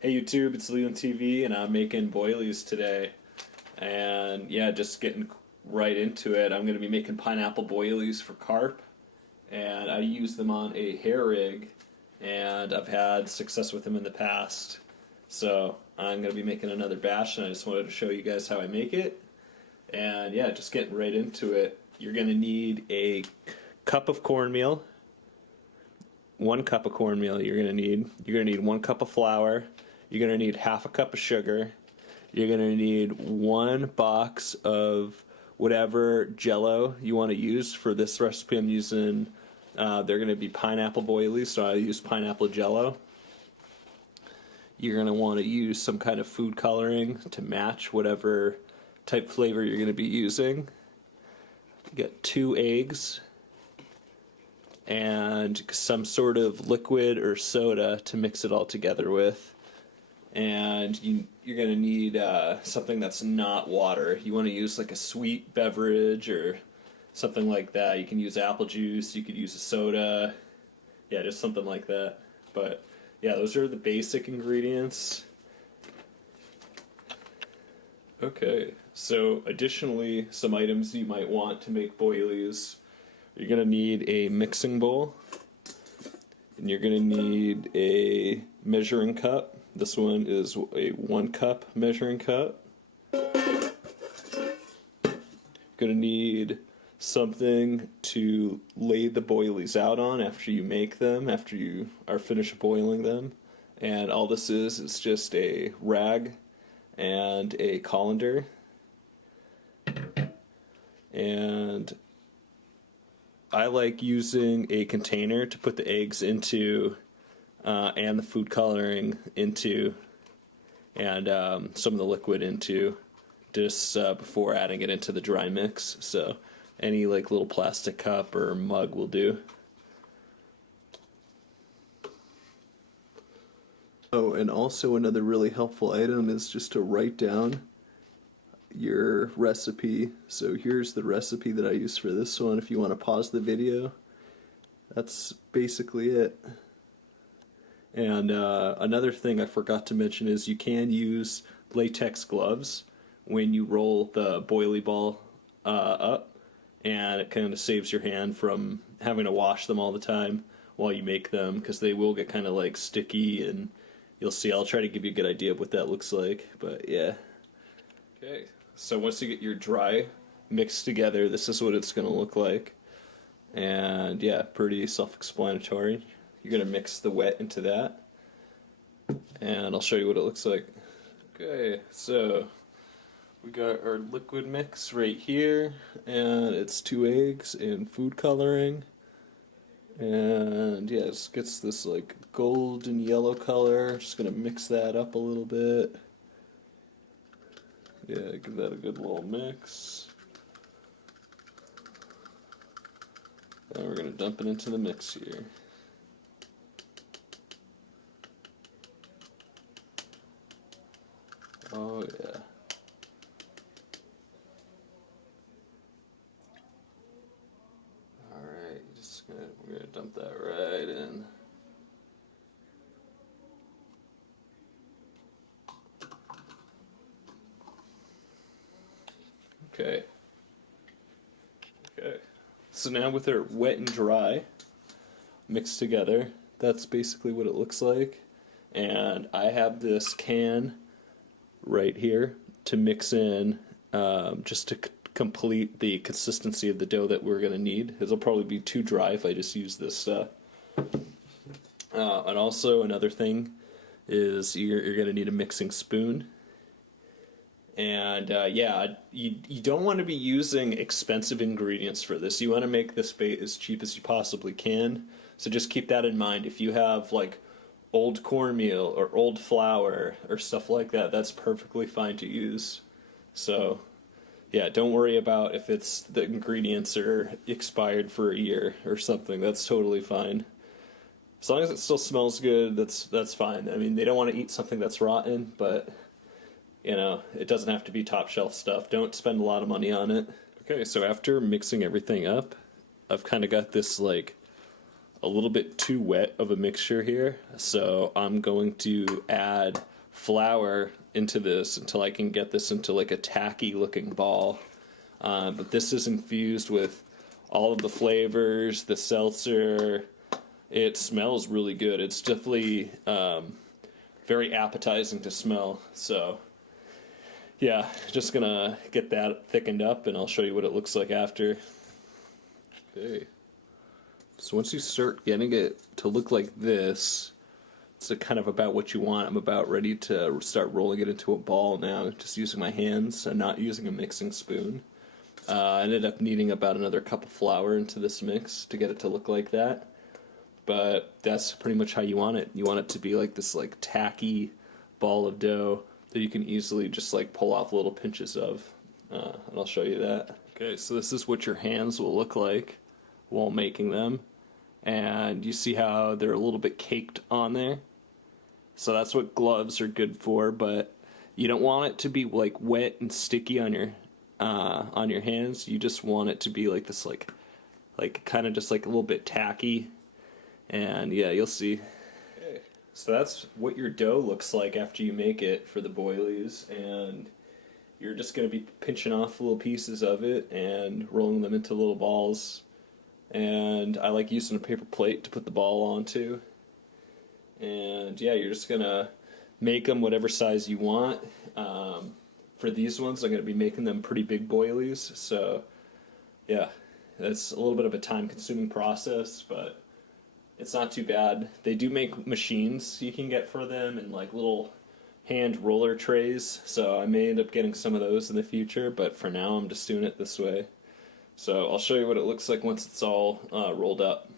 Hey YouTube, it's Leland TV and I'm making boilies today. And yeah, just getting right into it. I'm going to be making pineapple boilies for carp. And I use them on a hair rig and I've had success with them in the past. So I'm going to be making another batch and I just wanted to show you guys how I make it. And yeah, just getting right into it. You're going to need a cup of cornmeal. 1 cup of cornmeal you're going to need 1 cup of flour. You're going to need half a cup of sugar. You're going to need 1 box of whatever Jello you want to use. For this recipe I'm using, they're going to be pineapple boilies, so I use pineapple Jello. You're going to want to use some kind of food coloring to match whatever type flavor you're going to be using. You get 2 eggs and some sort of liquid or soda to mix it all together with. And you're going to need something that's not water. You want to use like a sweet beverage or something like that. You can use apple juice, you could use a soda, yeah, just something like that. But yeah, those are the basic ingredients. Okay, so additionally, some items you might want to make boilies. You're going to need a mixing bowl, and you're going to need a measuring cup. This one is a 1 cup measuring cup. Going to need something to lay the boilies out on after you make them, after you are finished boiling them. And all this is just a rag and a colander. And I like using a container to put the eggs into and the food coloring into and some of the liquid into just before adding it into the dry mix. So any like little plastic cup or mug will do. Oh, and also another really helpful item is just to write down your recipe. So here's the recipe that I use for this one. If you want to pause the video, that's basically it. And another thing I forgot to mention is you can use latex gloves when you roll the boilie ball up, and it kind of saves your hand from having to wash them all the time while you make them, because they will get kind of like sticky, and you'll see. I'll try to give you a good idea of what that looks like, but yeah. Okay, so once you get your dry mixed together, this is what it's going to look like. And yeah, pretty self-explanatory. You're going to mix the wet into that, and I'll show you what it looks like. Okay, so we got our liquid mix right here, and it's 2 eggs and food coloring. And yeah, it gets this like golden yellow color. Just going to mix that up a little bit. Yeah, give that a good little mix. And we're going to dump it into the mix here. Oh yeah. Alright, we're gonna dump that right in. Okay. Okay. So now with our wet and dry mixed together, that's basically what it looks like. And I have this can right here to mix in just to complete the consistency of the dough that we're going to need. It'll probably be too dry if I just use this stuff. And also another thing is you're going to need a mixing spoon. And yeah, you don't want to be using expensive ingredients for this. You want to make this bait as cheap as you possibly can. So just keep that in mind. If you have like old cornmeal or old flour or stuff like that, that's perfectly fine to use. So yeah, don't worry about if it's the ingredients are expired for a year or something. That's totally fine. As long as it still smells good, that's fine. I mean, they don't want to eat something that's rotten, but you know, it doesn't have to be top shelf stuff. Don't spend a lot of money on it. Okay, so after mixing everything up, I've kind of got this like a little bit too wet of a mixture here, so I'm going to add flour into this until I can get this into like a tacky looking ball. But this is infused with all of the flavors, the seltzer. It smells really good. It's definitely very appetizing to smell. So yeah, just gonna get that thickened up and I'll show you what it looks like after. Okay. So once you start getting it to look like this, it's kind of about what you want. I'm about ready to start rolling it into a ball now, just using my hands and not using a mixing spoon. I ended up needing about another cup of flour into this mix to get it to look like that. But that's pretty much how you want it. You want it to be like this like tacky ball of dough that you can easily just like pull off little pinches of. And I'll show you that. Okay, so this is what your hands will look like while making them. And you see how they're a little bit caked on there? So that's what gloves are good for, but you don't want it to be like wet and sticky on your hands. You just want it to be like this like kind of just like a little bit tacky. And yeah, you'll see. Okay. So that's what your dough looks like after you make it for the boilies, and you're just going to be pinching off little pieces of it and rolling them into little balls. And I like using a paper plate to put the ball onto. And yeah, you're just going to make them whatever size you want. For these ones, I'm going to be making them pretty big boilies. So yeah, that's a little bit of a time-consuming process, but it's not too bad. They do make machines you can get for them and like little hand roller trays, so I may end up getting some of those in the future, but for now I'm just doing it this way. So I'll show you what it looks like once it's all rolled up.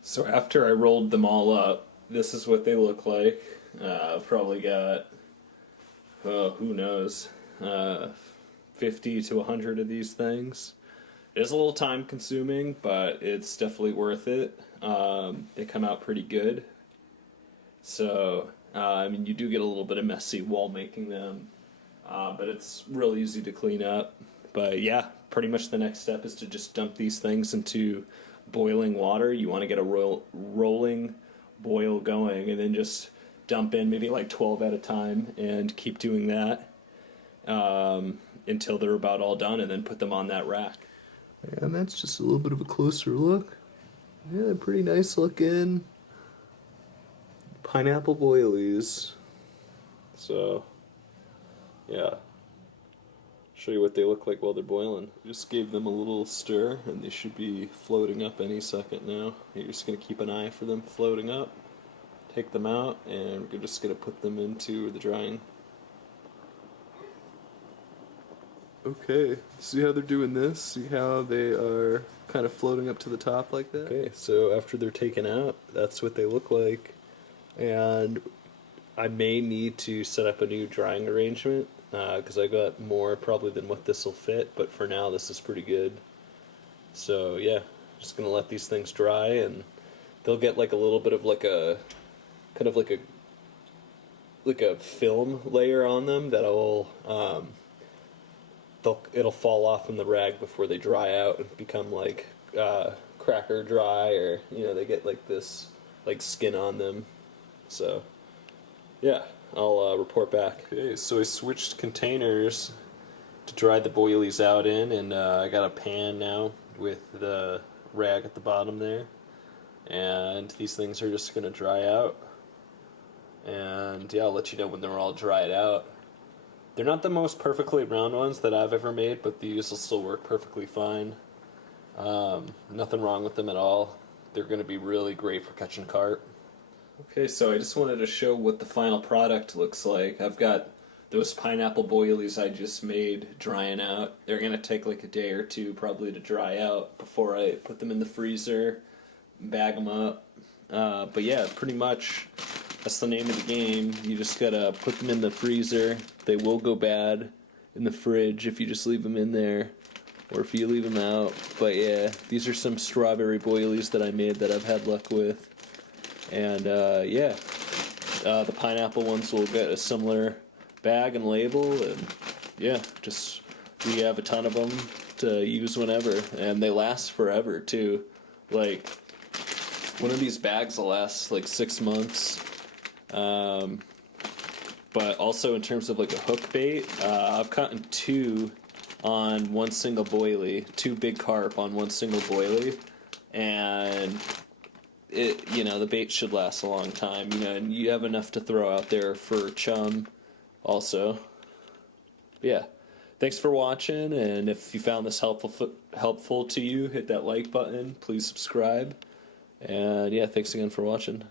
So after I rolled them all up, this is what they look like. I've probably got, who knows, 50 to 100 of these things. It is a little time consuming, but it's definitely worth it. They come out pretty good. So, I mean, you do get a little bit of messy while making them, but it's real easy to clean up. But yeah, pretty much the next step is to just dump these things into boiling water. You want to get a rolling boil going, and then just dump in maybe like 12 at a time and keep doing that until they're about all done, and then put them on that rack. And that's just a little bit of a closer look. Yeah, they're pretty nice looking. Pineapple boilies. So, yeah. Show you what they look like while they're boiling. Just gave them a little stir, and they should be floating up any second now. You're just going to keep an eye for them floating up. Take them out, and we're just going to put them into the drying. Okay, see how they're doing this? See how they are kind of floating up to the top like that? Okay, so after they're taken out, that's what they look like. And I may need to set up a new drying arrangement, because I got more probably than what this will fit, but for now this is pretty good. So yeah, just going to let these things dry, and they'll get like a little bit of like a, kind of like a film layer on them that'll, it'll fall off in the rag before they dry out and become like cracker dry, or they get like this like skin on them. So yeah, I'll report back. Okay, so I switched containers to dry the boilies out in, and I got a pan now with the rag at the bottom there, and these things are just gonna dry out, and yeah, I'll let you know when they're all dried out. They're not the most perfectly round ones that I've ever made, but these will still work perfectly fine. Nothing wrong with them at all. They're going to be really great for catching carp. Okay, so I just wanted to show what the final product looks like. I've got those pineapple boilies I just made drying out. They're going to take like a day or two probably to dry out before I put them in the freezer, bag them up. But yeah, pretty much that's the name of the game. You just gotta put them in the freezer. They will go bad in the fridge if you just leave them in there, or if you leave them out. But yeah, these are some strawberry boilies that I made that I've had luck with. And yeah, the pineapple ones will get a similar bag and label, and yeah, just we have a ton of them to use whenever, and they last forever too. Like, One of these bags will last like 6 months. But also in terms of like a hook bait, I've caught 2 on one single boilie, 2 big carp on one single boilie, and the bait should last a long time, and you have enough to throw out there for chum also. But yeah, thanks for watching, and if you found this helpful to you, hit that like button, please subscribe, and yeah, thanks again for watching.